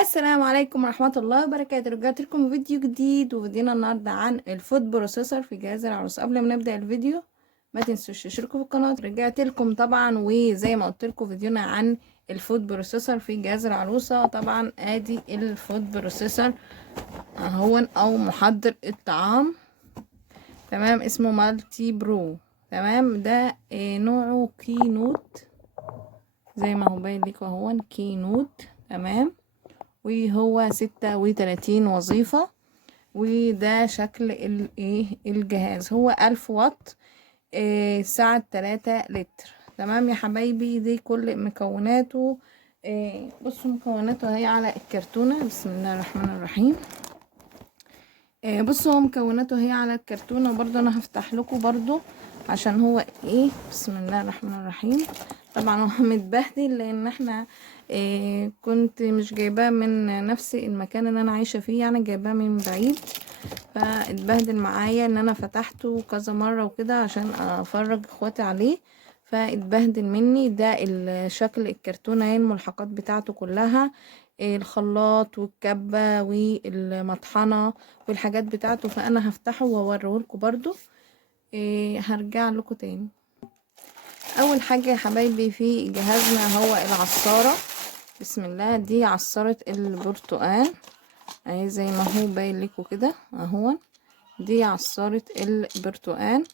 السلام عليكم ورحمة الله وبركاته. رجعت لكم فيديو جديد، وفيديونا النهاردة عن الفود بروسيسور في جهاز العروسة. قبل ما نبدأ الفيديو ما تنسوش تشتركوا في القناة. رجعت لكم طبعا، وزي ما قلت لكم فيديونا عن الفود بروسيسور في جهاز العروسة. طبعا ادي الفود بروسيسور اهون او محضر الطعام، تمام، اسمه مالتي برو. تمام، ده نوعه كينوت زي ما هو باين لكم اهون كينوت. تمام، وهو 36 وظيفة. وده شكل الجهاز. هو 1000 واط، سعة 3 لتر. تمام يا حبايبي، دي كل مكوناته. بصوا مكوناته هي على الكرتونة. بسم الله الرحمن الرحيم. بصوا مكوناته هي على الكرتونة. برضو انا هفتح لكم برضو عشان هو بسم الله الرحمن الرحيم. طبعا هو متبهدل لان احنا كنت مش جايباه من نفس المكان اللي انا عايشة فيه، يعني جايباه من بعيد، فاتبهدل معايا ان انا فتحته كذا مرة وكده عشان افرج اخواتي عليه، فاتبهدل مني. ده الشكل الكرتونة هي الملحقات بتاعته كلها، الخلاط والكبة والمطحنة والحاجات بتاعته. فانا هفتحه واوريهولكوا برضو. هرجع لكم تاني. اول حاجة يا حبايبي في جهازنا هو العصارة. بسم الله، دي عصارة البرتقال اهي زي ما هو باين لكم كده اهو. دي عصارة البرتقال،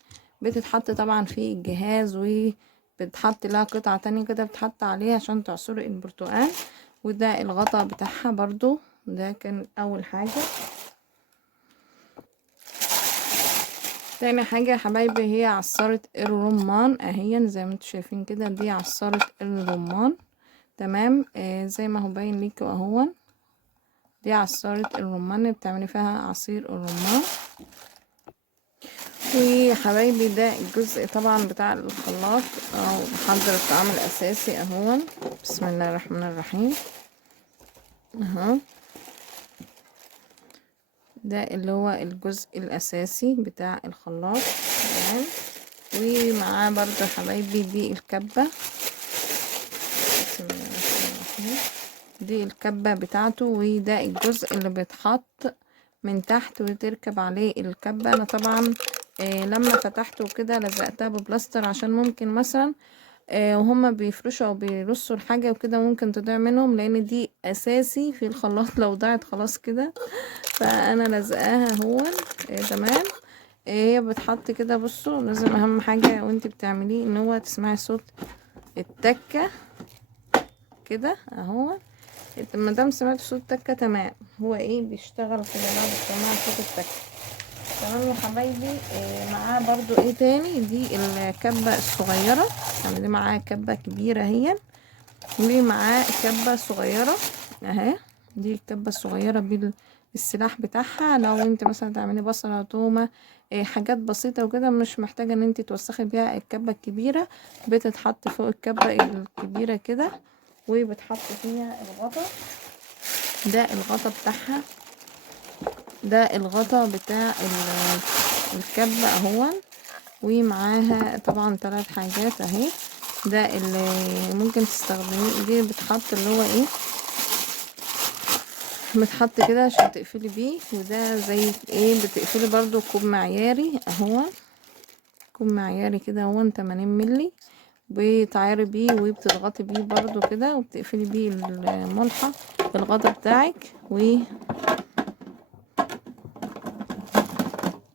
بتتحط طبعا في الجهاز، وبتحط لها قطعة تانية كده بتحط عليها عشان تعصر البرتقال. وده الغطا بتاعها برضو. ده كان اول حاجة. تاني حاجة يا حبايبي هي عصارة الرمان اهي زي ما انتوا شايفين كده. دي عصارة الرمان. تمام، زي ما هو باين ليكوا اهو. دي عصارة الرمان اللي بتعملي فيها عصير الرمان. وحبايبي ده الجزء طبعا بتاع الخلاط او محضر الطعام الاساسي اهو. بسم الله الرحمن الرحيم اهو. ده اللي هو الجزء الاساسي بتاع الخلاط. تمام، ومعاه برضو حبايبي دي الكبة. بسم الله الرحمن الرحيم. دي الكبة بتاعته، وده الجزء اللي بيتحط من تحت وتركب عليه الكبة. انا طبعا لما فتحته كده لزقتها ببلاستر عشان ممكن مثلا وهما بيفرشوا او بيرصوا الحاجة وكده ممكن تضيع منهم، لان دي اساسي في الخلاط لو ضاعت خلاص كده. فانا لزقاها هو. تمام، هي بتحط كده. بصوا لازم اهم حاجة وانت بتعمليه ان هو تسمعي صوت التكة كده اهو. مادام سمعت صوت تكة تمام، هو بيشتغل كده بعد سماع صوت التكة. تمام يا حبايبي. معاه برضو تاني. دي الكبة الصغيرة، يعني دي معاه كبة كبيرة هي، ومعاه كبة صغيرة اهي. دي الكبة الصغيرة بالسلاح بتاعها. لو انت مثلا تعملي بصلة تومة حاجات بسيطة وكده، مش محتاجة ان انت توسخي بيها الكبة الكبيرة، بتتحط فوق الكبة الكبيرة كده، وبتحط فيها الغطا. ده الغطا بتاعها. ده الغطا بتاع الكبة اهو. ومعاها طبعا 3 حاجات اهي. ده اللي ممكن تستخدميه، دي بتحط اللي هو بتحط كده عشان تقفلي بيه. وده زي بتقفلي برضو كوب معياري اهو. كوب معياري كده اهو 80 ملي، بتعيري بيه وبتضغطي بيه برضو كده، وبتقفلي بيه الملحة الغطا بتاعك.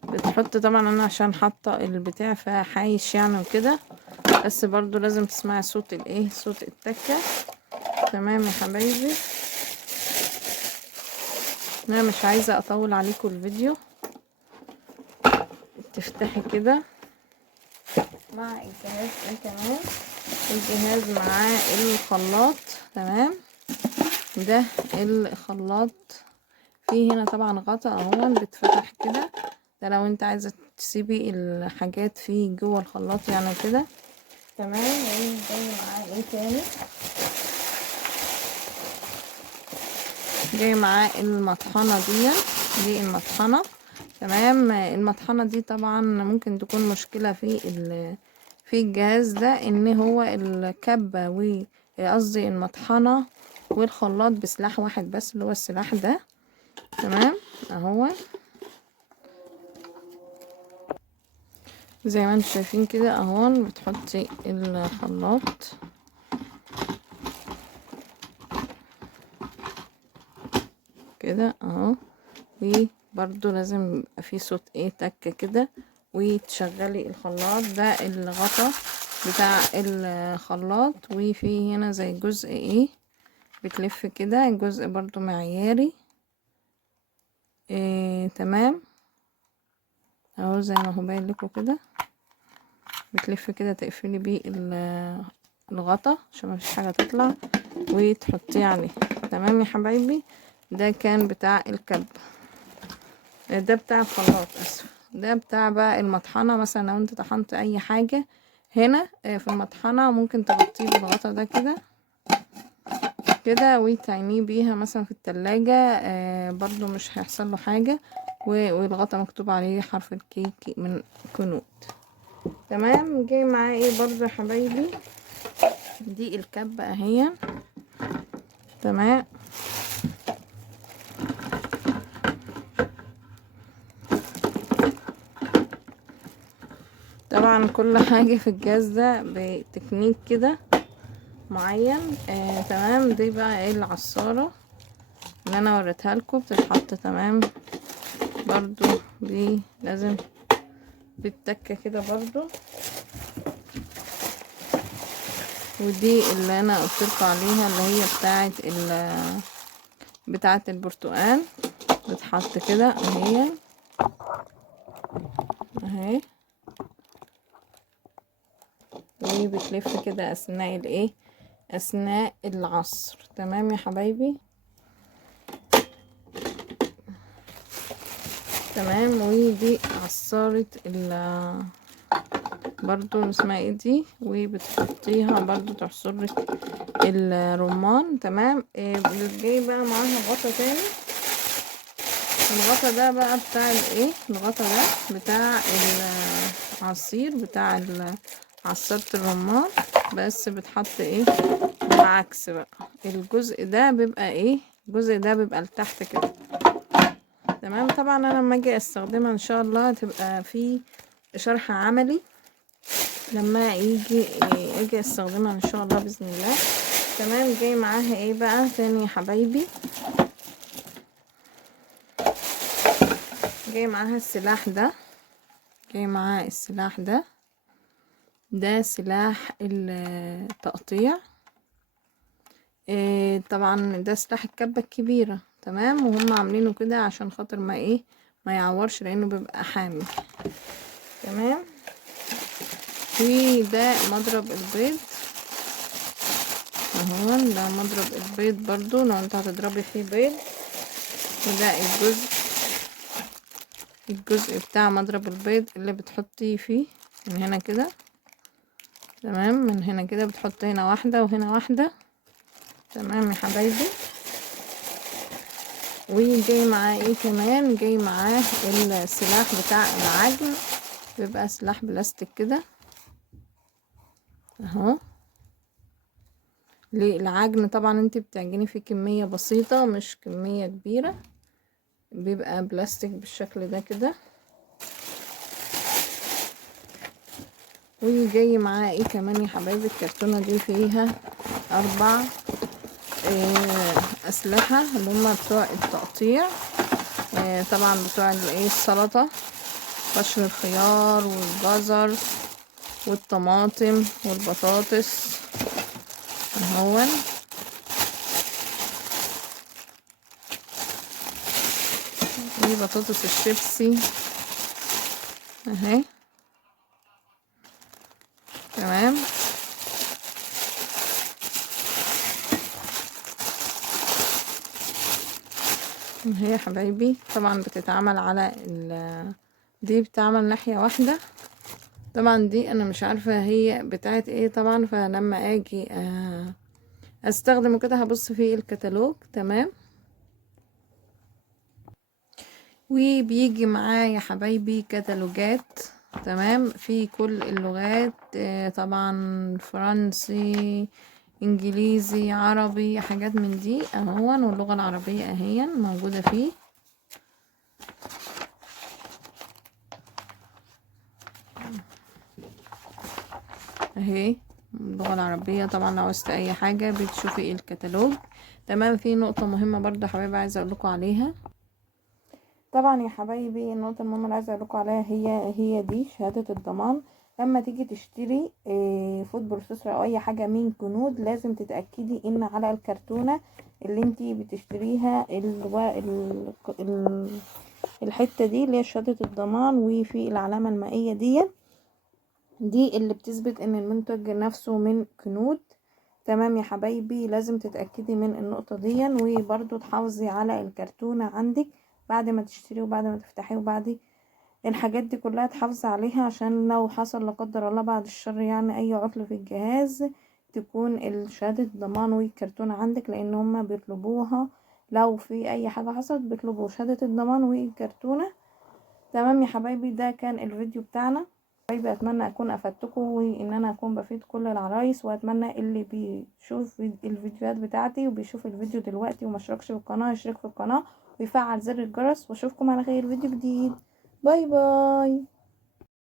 بتحط طبعا انا عشان حاطه البتاع فحايش يعني وكده، بس برضو لازم تسمعي صوت صوت التكه. تمام يا حبايبي، انا مش عايزه اطول عليكم الفيديو. تفتحي كده مع الجهاز كمان. الجهاز معاه الخلاط. تمام، ده الخلاط. فيه هنا طبعا غطا اهو بتفتح كده. ده لو انت عايزه تسيبي الحاجات فيه جوه الخلاط يعني كده. تمام، جاي معاه تاني. جاي معاه المطحنه دي المطحنه. تمام، المطحنه دي طبعا ممكن تكون مشكله في الجهاز ده، ان هو الكبه قصدي المطحنه والخلاط بسلاح واحد بس اللي هو السلاح ده. تمام اهو زي ما انتم شايفين كده اهو. بتحطي الخلاط كده اهو، وبرده لازم يبقى فيه صوت ايه تكه كده، وتشغلي الخلاط ده الغطا بتاع الخلاط. وفي هنا زي جزء ايه بتلف كده، جزء برضو معياري إيه. تمام اهو زي ما هو باين لكم كده، بتلف كده تقفلي بيه الغطا عشان مفيش حاجه تطلع وتحطيه عليه. تمام يا حبايبي، ده كان بتاع الكب، ده بتاع الخلاط اسف. ده بتاع بقى المطحنه. مثلا لو انت طحنت اي حاجه هنا في المطحنه ممكن تغطيه بالغطا ده كده كده وتعينيه بيها مثلا في التلاجة برضو مش هيحصل له حاجة. والغطا مكتوب عليه حرف الكيك من كنود. تمام جاي معاه ايه برضو يا حبايبي، دي الكبة اهي. تمام طبعا كل حاجة في الجهاز ده بتكنيك كده معين. تمام دي بقى ايه العصارة اللي انا وريتها لكم بتتحط. تمام برضو دي لازم بالتكة كده برضو. ودي اللي انا قلتلكوا عليها اللي هي بتاعه البرتقال، بتحط كده اهي اهي، وبتلف كده اثناء الايه اثناء العصر. تمام يا حبايبي. تمام ودي عصارة برضو اسمها ايه دي، وبتحطيها برضو تعصري الرمان. تمام جاي بقى معاها غطا تاني. الغطا ده بقى بتاع الايه، الغطا ده بتاع العصير بتاع عصارة الرمان، بس بتحط ايه بالعكس بقى. الجزء ده بيبقى ايه، الجزء ده بيبقى لتحت كده. تمام طبعا انا لما اجي استخدمها ان شاء الله تبقى في شرح عملي لما اجي استخدمها ان شاء الله باذن الله. تمام جاي معاها ايه بقى تاني يا حبايبي، جاي معاها السلاح ده، جاي معاه السلاح ده، ده سلاح التقطيع. طبعا ده سلاح الكبة الكبيرة. تمام وهم عاملينه كده عشان خاطر ما ايه ما يعورش لانه بيبقى حامي. تمام وده مضرب البيض اهو، ده مضرب البيض برضو لو انت هتضربي فيه بيض. وده الجزء بتاع مضرب البيض اللي بتحطيه فيه من هنا كده. تمام من هنا كده بتحط هنا واحدة وهنا واحدة. تمام يا حبايبي. وجاي معاه ايه كمان، جاي معاه السلاح بتاع العجن، بيبقى سلاح بلاستيك كده اهو للعجن. طبعا انت بتعجني فيه كمية بسيطة مش كمية كبيرة، بيبقى بلاستيك بالشكل ده كده. وجاي معاه ايه كمان يا حبايبي، الكرتونة دي فيها 4 اسلحة اللي هما بتوع التقطيع. طبعا بتوع الايه السلطة، قشر الخيار والجزر والطماطم والبطاطس اهون. دي بطاطس الشيبسي اهي. تمام اهي يا حبايبي. طبعا بتتعمل على دي بتعمل ناحية واحدة. طبعا دي انا مش عارفة هي بتاعت ايه طبعا، فلما اجي استخدمه كده هبص في الكتالوج. تمام وبيجي معاه يا حبايبي كتالوجات. تمام في كل اللغات طبعا فرنسي انجليزي، عربي، حاجات من دي اهون، واللغة العربية اهي موجودة فيه. اهي اللغة العربية. طبعا لو عاوزت اي حاجة بتشوفي الكتالوج. تمام. في نقطة مهمة برضو يا حبايبي عايزة اقول لكم عليها. طبعا يا حبايبي النقطة المهمة اللي عايزة اقول لكم عليها هي دي شهادة الضمان. لما تيجي تشتري فود بروسيسور او اي حاجة من كنود، لازم تتأكدي ان على الكرتونة اللي انتي بتشتريها الحتة دي اللي هي شهادة الضمان، وفي العلامة المائية دي اللي بتثبت ان المنتج نفسه من كنود. تمام يا حبايبي، لازم تتأكدي من النقطة دي، وبرضو تحافظي على الكرتونة عندك بعد ما تشتري وبعد ما تفتحي وبعد الحاجات دي كلها تحافظي عليها، عشان لو حصل لا قدر الله بعد الشر يعني اي عطل في الجهاز تكون شهادة الضمان والكرتونة عندك، لان هما بيطلبوها لو في اي حاجة حصلت بيطلبوا شهادة الضمان والكرتونة. تمام يا حبايبي، ده كان الفيديو بتاعنا. حبايبي اتمنى اكون افدتكم، وان انا اكون بفيد كل العرايس، واتمنى اللي بيشوف الفيديوهات بتاعتي وبيشوف الفيديو دلوقتي وما اشتركش في القناه يشترك في القناه ويفعل زر الجرس، واشوفكم على خير فيديو جديد. باي باي.